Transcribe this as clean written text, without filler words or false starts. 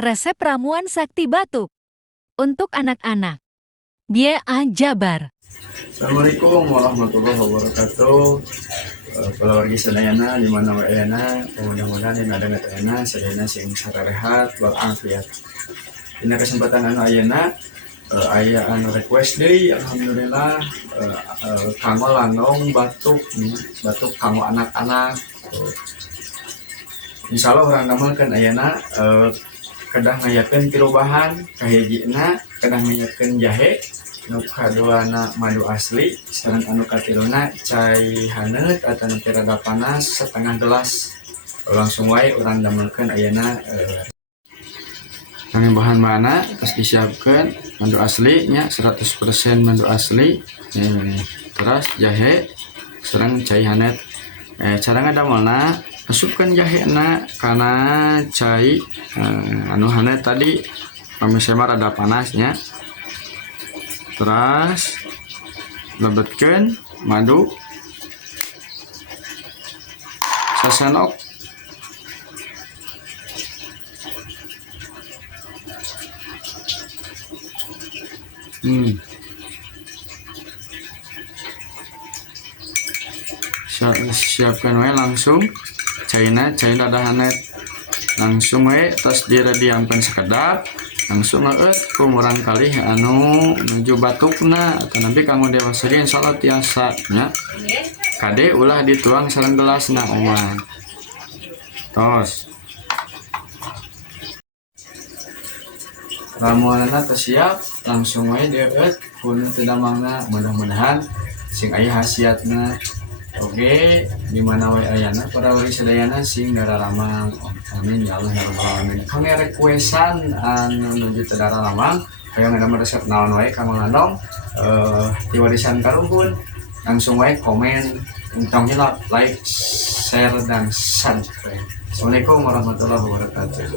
Resep ramuan sakti batuk untuk anak-anak. Bia Jabar. Assalamualaikum warahmatullahi wabarakatuh. Keluarga sadayana di mana wae ayana, mudah-mudahan yang ada ngatayana sadayana sing sararehat walafiat. Dina kesempatan anu ayeuna aya anu request deui alhamdulillah kanggo landong batuk kanggo anak-anak. Insyaallah urang damelkeun ayeuna kedah ngayakeun pirubahan kahijina kedah ngayakeun jahe, nu kaduana madu asli, sareng anu katiluna cai haneut atawa nu rada panas setengah gelas. Langsung wae urang damelkeun ayeuna kami bahan-bahanna terus disiapkeun madu asli nya 100% madu asli, terus jahe sareng cai haneut. Cara ngadamolna masukkan jahena karena cai anu haneut tadi pamisema rada panasnya, terus lebetkeun madu sasendok siapkan wae langsung cai rada haneut langsung wae tos diamkan sekedap langsung ngeueut ku murang kali anu nuju batukna atau nanti kamu dewasa ge insyaallah tiasa nya kade ulah dituang sareng gelasna omah tos ramuanna teu siap langsung wae dieueut ku nu teu damangna mudah-mudahan sing aya hasiatna. Oke, dimana wae ayana para wali sadayana sing dararamang. Amin ya Allah ya rabbal alamin. Kami requestan anu nuju teu dararamang, hayang ada resep naon wae kang ngandong di warisan karumpun. Langsung wae komen, untungnya like, share dan subscribe. Assalamualaikum warahmatullahi wabarakatuh.